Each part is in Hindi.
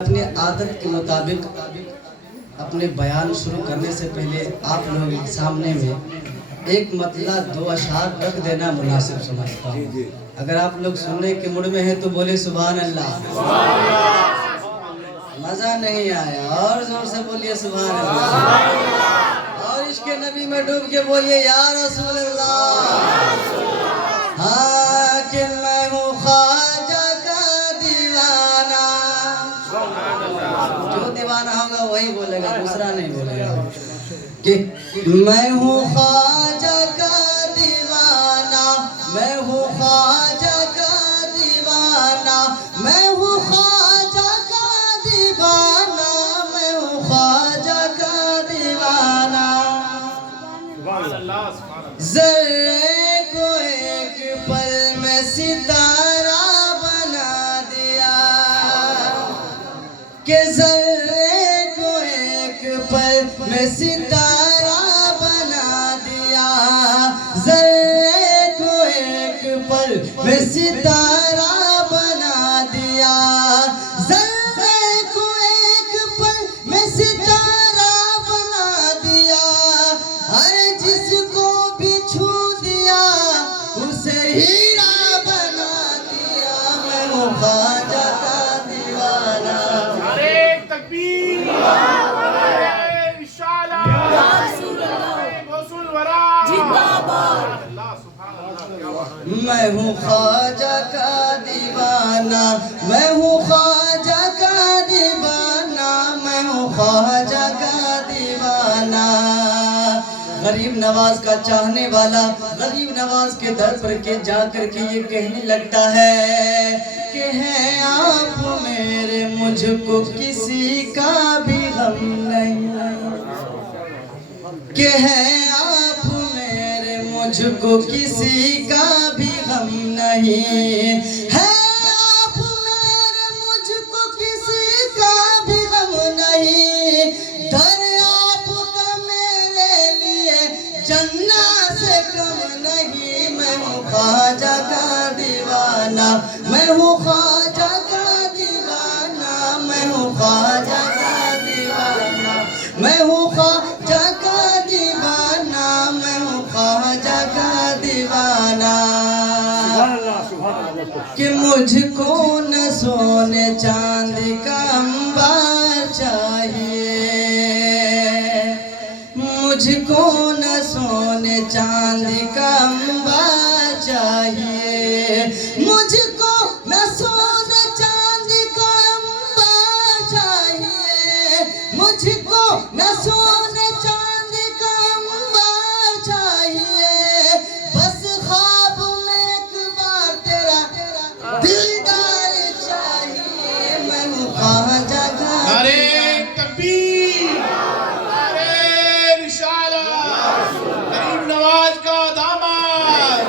अपने आदत के मुताबिक अपने बयान शुरू करने से पहले आप लोग के सामने में एक मतला दो अशआर रख देना मुनासिब समझता हूँ। अगर आप लोग सुनने के मूड में हैं तो बोले सुभान अल्लाह। मज़ा नहीं आया और जोर से बोलिए सुभान अल्लाह। और इसके नबी में डूब के बोलिए या रसूल अल्लाह। हाँ कि मैं हूँ ख्वाजा का दीवाना। जो दीवाना होगा वही बोलेगा, दूसरा नहीं बोलेगा। कि मैं हूँ ख्वाजा का दीवाना, मैं हूँ ख्वाजा का दीवाना, मैं हूँ ख्वाजा का दीवाना, मैं हूँ ख्वाजा का दीवाना। ज़र्रे को एक पल में सितारा बना दिया, कि ज़र्रे को एक पल में सितारा बना दिया, ज़र्रे को एक पल में सितारा बना दिया, ज़र्रे को एक पल में सितारा बना दिया। अरे जिसको भी छू दिया उसे हीरा बना दिया। मैं हूँ ख्वाजा का दीवाना। अरे तकबीर, अरे इशारा, गौसुल वरा जिंदाबाद। अल्लाह सुभान अल्लाह, क्या बात है। मैं हूँ ख्वाजा का दीवाना, मैं हूँ ख्वाजा का दीवाना, मैं हूँ ख्वाजा का दीवाना। गरीब नवाज का चाहने वाला गरीब नवाज के दर पर के जाकर के ये कहने लगता है कि हैं आप मेरे, मुझको किसी का भी गम नहीं, कि हैं आप मेरे, मुझको किसी का भी गम नहीं है। आप मेरे, मुझको किसी का भी गम नहीं। दर आपका मेरे लिए जन्ना से कम नहीं। मैं हूँ ख्वाजा का दीवाना, मैं हूँ ख्वाजा का दीवाना, मैं हूँ ख्वाजा का दीवाना, मैं हूँ ख्वाजा का दीवाना, मैं हूँ ख्वाजा का दीवाना। कि मुझको न सोने चांदी का अंबार चाहिए, मुझको न सोने चांदी का अंबार चाहिए, मुझको न सोने चांदी का अंबार चाहिए, मुझको न सोने चांदी का अंबार चाहिए। बस ख्वाब में एक बार तेरा दीदार चाहिए। मैं हूँ ख्वाजा का। अरे तकबीर, अरे इशारा, गरीब नवाज का दामाद।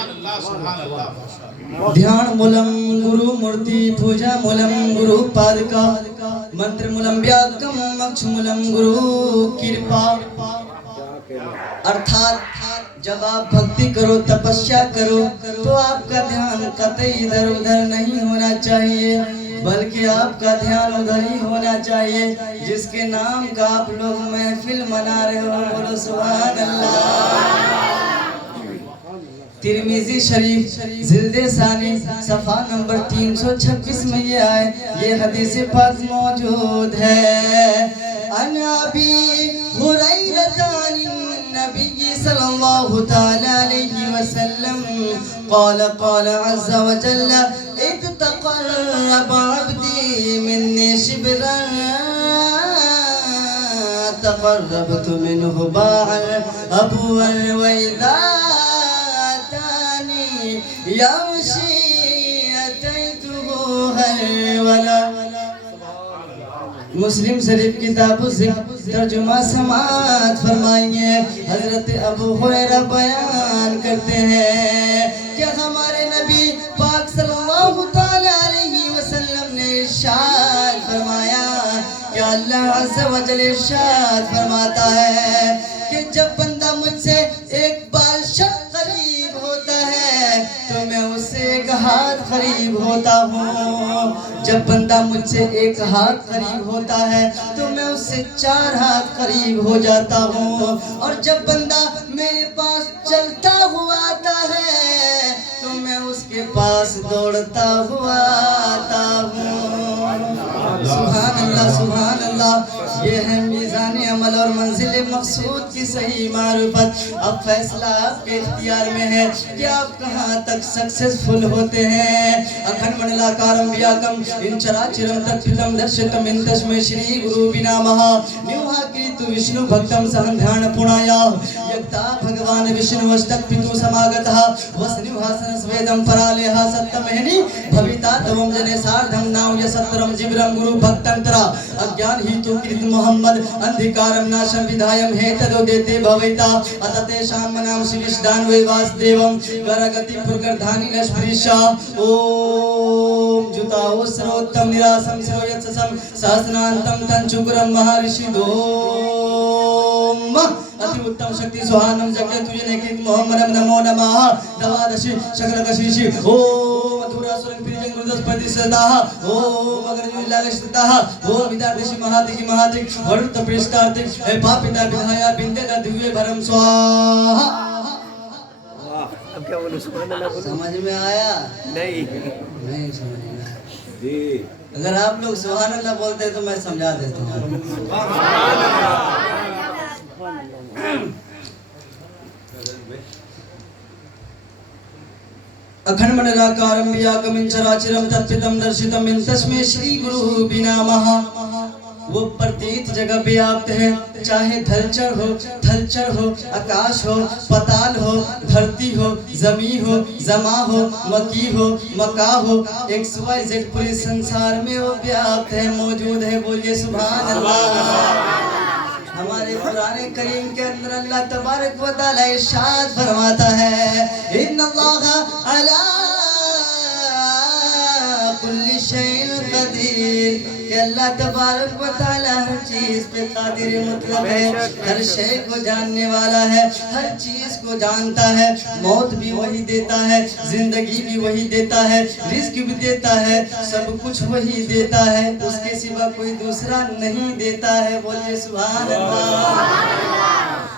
अल्लाह सुभान अल्लाह। ध्यान मूलम गुरु मूर्ति पूजा मूलम गुरु पादका मंत्र मूलम व्याकम मोक्ष मूलम गुरु कृपा। अर्थात जब आप भक्ति करो, तपस्या करो, तो आपका ध्यान कतई इधर उधर नहीं होना चाहिए, बल्कि आपका ध्यान उधर ही होना चाहिए जिसके नाम का आप लोग महफिल मना रहे हो। बोलो सुभान अल्लाह। तिरमिजी शरीफ जिल्दे सानी सफ़ा नंबर 326 में ये आए, ये हदीस पाक मौजूद है। अन अबी हुरैरा नबी सल्लल्लाहु तआला अलैहि वसल्लम क़ाल क़ाल अज़्ज़ व जल्ल इतक़र्रब अब्दी मिन्नी शिब्रन तक़र्रबतु मिन्हु बाअन अबुअन व इज़ा तानी यमशी अतैतुहु हरवला। मुस्लिम शरीफ किताबु तर्जुमा समात फरमाइए। हजरत अबू हुरैरा बयान करते हैं कि हमारे नबी पाक सल्लल्लाहु तआला अलैहि वसल्लम ने इरशाद फरमाया कि अल्लाह अज़्ज़ व जल इरशाद फरमाता है कि जब बंदा मुझसे एक बाल शक करीब होता है तो मैं उससे एक हाथ करीब होता हूँ। जब बंदा मुझसे एक हाथ करीब होता है तो मैं उससे 4 हाथ करीब हो जाता हूँ, और जब बंदा मेरे पास चलता हुआ आता है तो मैं उसके पास दौड़ता हुआ आता हूँ। सुभान अल्लाह, सुभान अल्लाह। ये है मीज़ान अमल और मंजिल मकसूद की सही मारिफत। अब फैसला आपके इख्तियार में है कि आप कहाँ तक सक्सेसफुल होते हैं। अखंड मंडलाकारं व्याकम इन चराचरं तत्त्वितं दर्शितम् इन तस्मै श्री गुरु विनामः निवाकीतु विष्णु भक्तं सहं ध्यान पुणाया यक्ता भगवान विष्णु अष्टक पितु समागतः वसनिवासन स्वेदं परालेह सत्तमेनि भविता तवं जने सार्धं नाम यसत्रं जिब्रं गुरु भक्तंतरा अज्ञान हितु कृत मोहम्मद अंधिकारं नाशं विधायं हेतदो देते भविता अतते शाम नाम शिविष्दान वे वासुदेवं गरगति पुरगर्धानि लश्मरीशा ओम जुताओ सर्वोत्तम निरासम शिरोयत्सम सहस्रांतम तंचुकरम महर्षि दोम अति उत्तम शक्ति सुहानम जगत तुझे नेकृत मोहम्मदम नमो नमः दवादशी शकलकशीषि ओम मथुरा सुरंग प्रियं गुरुदस्पति सदाः ओम अग्रजुल्लालस्तः ओम विदादशी महादिकी महादिक वरुत पृष्ठार्थिक हे पापिता विधाया बिंदे दिव्य भरम स्वाहा। अब क्या बोलूं? सुभान अल्लाह बोलूं? समझ में आया? नहीं समझ में आया जी। अगर आप लोग सुभान अल्लाह बोलते तो मैं समझा देता हूँ। अखंड मंडलाकारं व्याकमिं चराचरं तत्त्वितं दर्शितम् इन तस्मै श्री गुरु विनामः। वो प्रत्येक जगह व्याप्त है, चाहे थलचर हो, आकाश हो, पताल हो, धरती हो, जमी हो, जमा हो, मकी हो, मका हो, XYZ पूरे संसार में वो व्याप्त है, मौजूद है। बोलिए सुभान अल्लाह। हमारे कुरान करीम के अंदर अल्लाह तबारक व तआला इरशाद फरमाता है इन्नल्लाहा अला कुल्ली शैइन कदीर, कि अल्लाह तबारक व तआला हर चीज पे कादिर मतलब है, हर शय को जानने वाला है, हर चीज को जानता है। मौत भी वही देता है, जिंदगी भी वही देता है, रिस्क भी देता है, सब कुछ वही देता है, उसके सिवा कोई दूसरा नहीं देता है। बोलिए सुभान अल्लाह।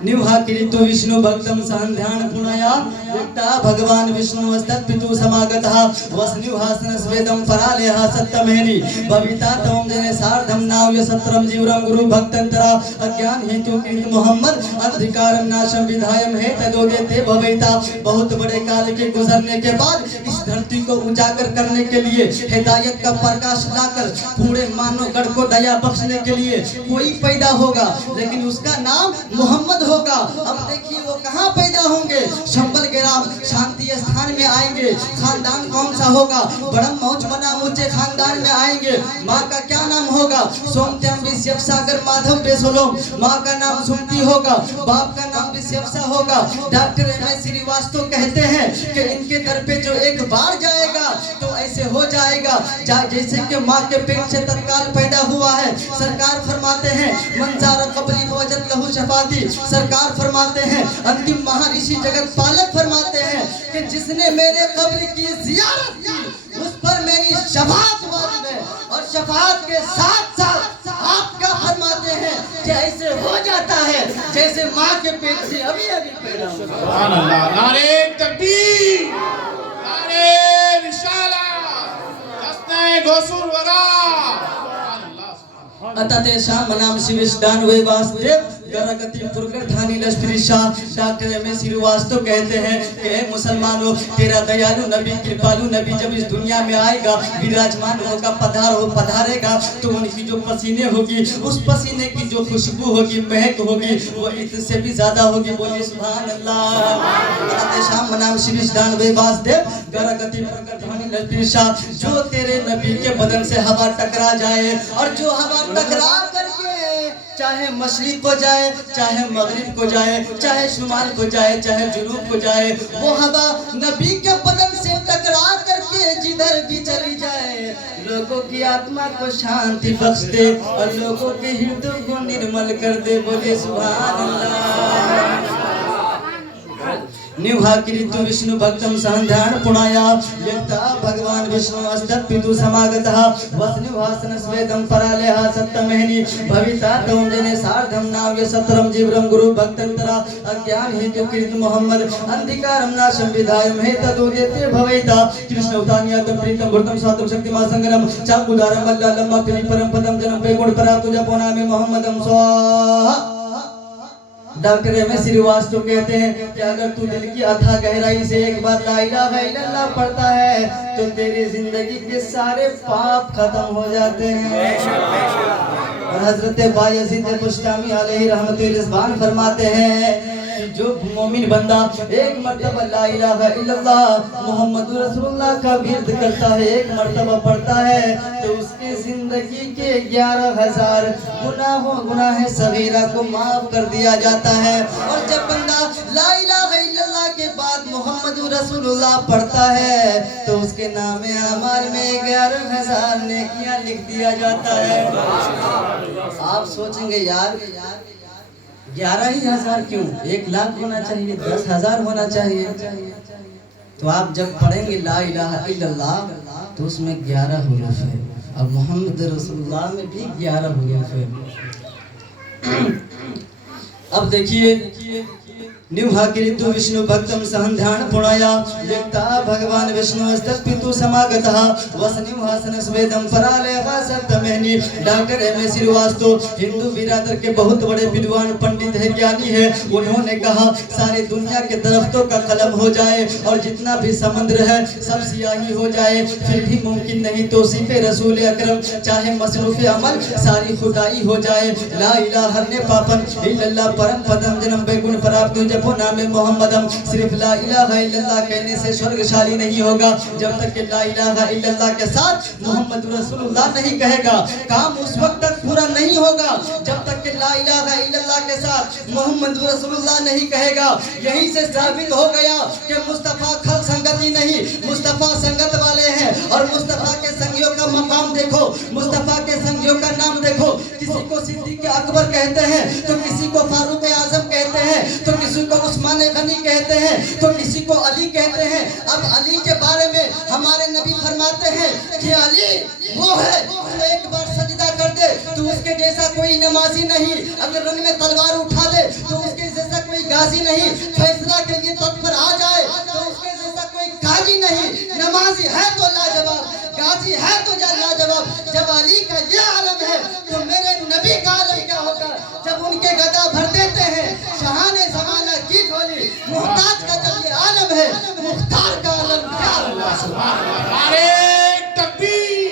निवाकीतु विष्णु भक्तं सहं ध्यान पुणाया यक्ता भगवान विष्णु अस्तत् पितु समागतः वसनिवासन स्वेदं परालेह सत्तमेनि भविता तवं जने सार्धं नाव्य सत्रम जीवरं गुरु भक्तंतरा अज्ञान हेतु कृत मोहम्मद अंधिकारं नाशं विधायं हेतदोगे ते भविता। बहुत बड़े काल के गुजरने के बाद इस धरती को उजागर करने के लिए, हिदायत का प्रकाश लाकर पूरे मानव गढ़ को दया बख्शने के लिए कोई पैदा होगा, लेकिन उसका नाम मोहम्मद होगा। अब देखिए वो कहाँ पैदा होंगे? शंबल ग्राम शांति स्थान में आएंगे। खानदान कौन सा होगा? बड़म मौज मना मुझे खानदान में आएंगे। माँ का क्या नाम होगा? सोमत्यम विश्व सागर माधव बेसोलोम। माँ का नाम सुमति होगा, बाप का नाम विश्वसा होगा। डॉक्टर MS श्रीवास्तव कहते हैं कि इनके दर पे जो एक बार जाएगा तो ऐसे हो जाएगा जैसे कि माँ के पेट से तत्काल पैदा हुआ है। सरकार फरमाते हैं मंजारा कबरी वजत लहू शफाती। सरकार फरमाते हैं, अंतिम महर्षि जगत पालक फरमाते हैं कि जिसने मेरे कब्र की जियारत की उस पर मेरी शफाअत वाजिब है। और शफाअत के साथ साथ आप क्या फरमाते हैं कि ऐसे हो जाता है जैसे माँ के पेट से अभी अभी पैदा हुआ। सुभान अल्लाह। नारे तकबीर, नारे रिसालत, दस्ते गौसुर वरा। सुभान अल्लाह। अतते शाम नाम शिविष्दान वे वासुदेव गरगति पुरगर्धानि लश्करीशा। डॉक्टर MS श्रीवास्तव कहते हैं कि मुसलमानों, तेरा दयालु नबी, कृपालु नबी जब इस दुनिया में आएगा, विराजमान होगा, पधारेगा तो उनकी जो पसीने होगी, उस पसीने की जो खुशबू होगी, महक होगी, वो इससे भी ज्यादा होगी। बोलिए सुभान अल्लाह। शाम नाम शिविष्दान वे वासुदेव गरगति पुरगर्धानि लश्करीशा। जो तेरे नबी के बदन से हवा टकरा जाए, और जो हवा टकरा करके चाहे मशरिक को जाए, चाहे मगरिब को जाए, चाहे शुमाल को जाए, चाहे जुनूब को जाए, वो हवा नबी के बदन से टकरा करके जिधर भी चली जाए, लोगों की आत्मा को शांति बख्श दे और लोगों के हृदय को निर्मल कर दे। बोले सुभान अल्लाह। निवाकिरितु विष्णु भक्तम सहंध्यान पुणाया यक्ता भगवान विष्णु अष्टक पितु समागतः वसनिवासन स्वेदम परालेह सप्तमहनि भविता तम जने सार्धम नाव्य सत्रम जीवरम गुरु भक्तंतरा अज्ञान हेतु कृत मोहम्मद अंधिकारम नाशम विधाय महे तदुदेते भवेता कृष्ण उतान्यातम प्रीतम भूतम सातम शक्तिमा संगरम चाकुदारम वल्लम पिनि परम पदम जन्म बेगुण परातु जपोना में मोहम्मदम स्वाहा। डॉक्टर एम एस श्रीवास्तव कहते हैं कि अगर तू दिल की अथाह गहराई से एक बार ला इलाहा इल्लल्लाह पढ़ता है तो तेरी जिंदगी के सारे पाप खत्म हो जाते हैं। और हजरत बायजीद बुस्तामी अलैहि रहमतुल रिजवान फरमाते हैं कि जो मोमिन बंदा एक मर्तबा ला इलाहा इल्लल्लाह मुहम्मदुर रसूलुल्लाह का विर्द करता है, एक मर्तबा पढ़ता है तो उसकी जिंदगी के 11,000 गुनाह सगीरा को माफ कर दिया जाता है। और जब बंदा ला इलाहा इल्लल्लाह के बाद मुहम्मदुर रसूलुल्लाह पढ़ता है तो उसके नामे अमाल में 11,000 नेकियां लिख दिया जाता है। आप सोचेंगे यार 11,000 क्यों, 1,00,000 होना चाहिए, 10,000 होना चाहिए। तो आप जब पढ़ेंगे ला इलाहा इल्लल्लाह तो उसमें 11 हुरूफ है और मोहम्मद रसूलुल्लाह में भी 11 हुरूफ है। अब देखिए निवाकिरितु विष्णु भक्तम सहंध्यान पुणाया यक्ता भगवान विष्णु अष्टक पितु समागतः वसनिवासन स्वेदम परालेह सप्तमहनि। Doctor M S Srivastava Hindu बिरादर के बहुत बड़े विद्वान पंडित है, ज्ञानी है। उन्होंने कहा सारी दुनिया के दरख्तों का कलम हो जाए और जितना भी समुद्र है सब सियाही हो जाए फिर भी मुमकिन नहीं तौसीफ रसूल अकरम चाहे मसरूफ अमल सारी खुदाई हो जाए। ला इलाहा ने पापन इल्लल्लाह परम पदम जन्म बेगुण प्राप्त जपो नामे मोहम्मदम। सिर्फ ला इलाहा इल्लल्लाह कहने से स्वर्गशाली नहीं होगा जब तक कि ला इलाहा इल्लल्लाह के साथ मोहम्मद रसूलुल्लाह नहीं कहेगा। काम उस वक्त तक पूरा नहीं होगा जब तक कि ला इलाहा इल्लल्लाह के साथ मोहम्मद रसूलुल्लाह नहीं कहेगा। यहीं से साबित हो गया कि मुस्तफा खल संगति नहीं, मुस्तफा संगत वाले हैं। और मुस्तफा के संगियों का मकाम देखो, मुस्तफा के संगियों का नाम देखो। किसी को सिद्दीक अकबर कहते हैं तो किसी को फारूक आजम कहते हैं तो किसी को उस्मान गनी कहते हैं तो किसी को अली कहते हैं। अब अली के बारे में हमारे नबी फरमाते हैं कि अली वो है जो एक बार सजदा कर दे तो उसके जैसा कोई नमाजी नहीं, अगर रन में तलवार उठा दे तो उसके जैसा कोई गाजी नहीं, फैसला के लिए तत्पर आ जाए तो उसके जैसा कोई गाजी नहीं। नमाजी है तो लाजवाब, गाजी है तो लाजवाब। जब अली का ये आलम है तो मेरे नबी का आलम क्या होगा जब उनके गदा भर देते हैं शहाने ज़माना की झोली। मुहताज का जब ये आलम है मुख्तार का आलम क्या होगा। अरे तकबीर,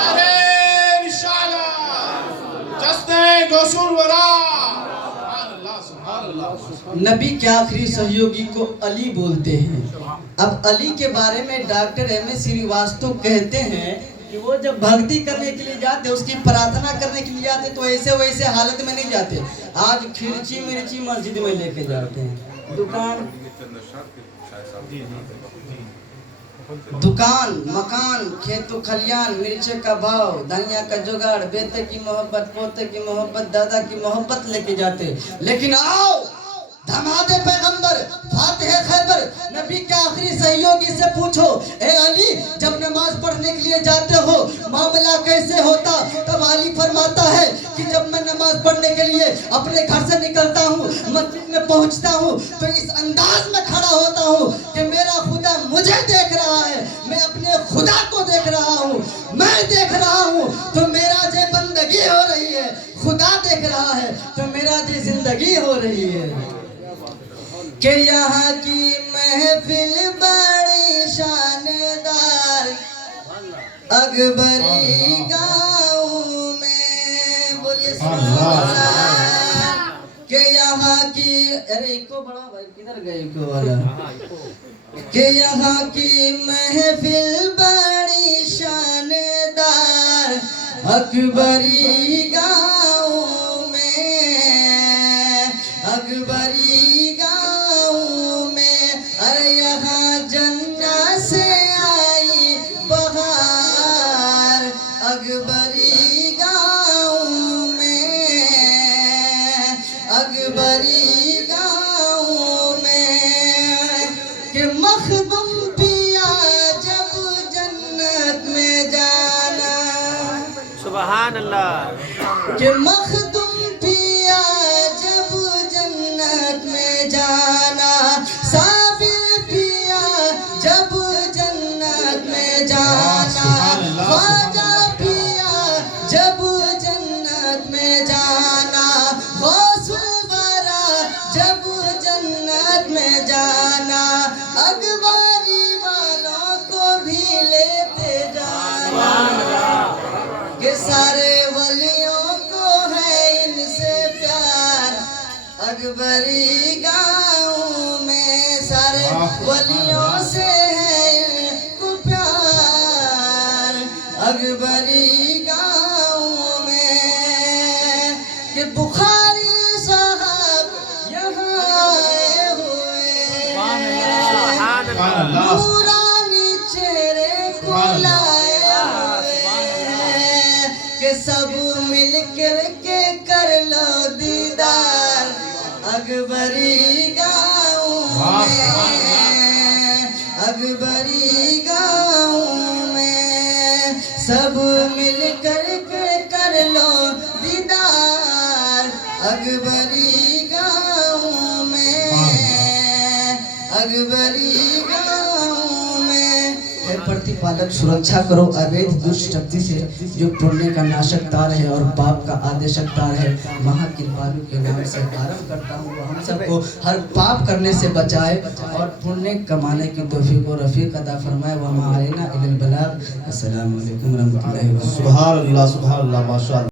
अरे रिसालत, जस्ने गौसुल वरा। नबी के आखिरी सहयोगी को अली बोलते हैं। अब अली के बारे में डॉक्टर एम एस श्रीवास्तव कहते हैं कि वो जब भक्ति करने के लिए जाते, उसकी प्रार्थना करने के लिए जाते तो ऐसे वैसे हालत में नहीं जाते। आज खिरची मिर्ची मस्जिद में लेके जाते हैं, दुकान मकान खेतों खलियान मिर्चे का भाव धनिया का जुगाड़ बेटे की मोहब्बत पोते की मोहब्बत दादा की मोहब्बत लेके जाते। लेकिन आओ धमादे पैगंबर फातिह खैबर नबी के आखिरी सहयोगी से पूछो, ए अली जब नमाज पढ़ने के लिए जाते हो मामला कैसे होता। तब अली फरमाता है कि जब मैं नमाज पढ़ने के लिए अपने घर से निकलता हूँ मस्जिद में पहुँचता हूँ तो इस अंदाज में खड़ा होता हूँ कि मेरा खुदा मुझे देख रहा है, मैं अपने खुदा को देख रहा हूँ, मैं देख रहा हूँ तो मेरा जो बंदगी हो रही है, खुदा देख रहा है तो मेरा जो जिंदगी हो रही है। कि यहाँ की महफिल बड़ी शानदार अकबरी गाँव में बोलिए कि यहाँ की अरे इको बड़ा भाई किधर गए इको वाला कि यहाँ की महफिल बड़ी शानदार अकबरी गाँव में अकबरी अकबरी गाँव में अकबरी गाँव में सुभान अल्लाह। कि मखदूम पिया जब जन्नत में जाना, साबिर पिया जब जन्नत में जाना, ख्वाजा पिया जब जन्नत में जाना, गौसुल वरा जब जन्नत में जाना, अखबारी वालों को भी लेते जाना, कि सारे वलियों को है इनसे प्यार, अकबरी गाँव में सारे वलियों से है इनको प्यार, अकबरी गाँव में। कि बुखारी साहब यहाँ आए हुए, नूरानी चेहरे को लाए हुए, कि सब मिल कर के कर लो दीदार, अकबरी गाँव में, अकबरी गाँव में। सब मिल कर के कर लो दीदार, अकबरी गाँव में, अकबरी गाँव में। हे प्रतिपालक सुरक्षा करो अवैध दुष्ट शक्ति से, जो पुण्य का नाशक तार है और पाप का आदेशक तार है। महाकृपालु के नाम से आरंभ करता हूँ, वो हम सबको हर पाप करने से बचाए और पुण्य कमाने की तौफीक और रफीक अता फरमाए। व मा अलैना इल्लल बलाग। अस्सलामु अलैकुम व रहमतुल्लाहि व बरकातहू। सुभान अल्लाह माशाअल्लाह।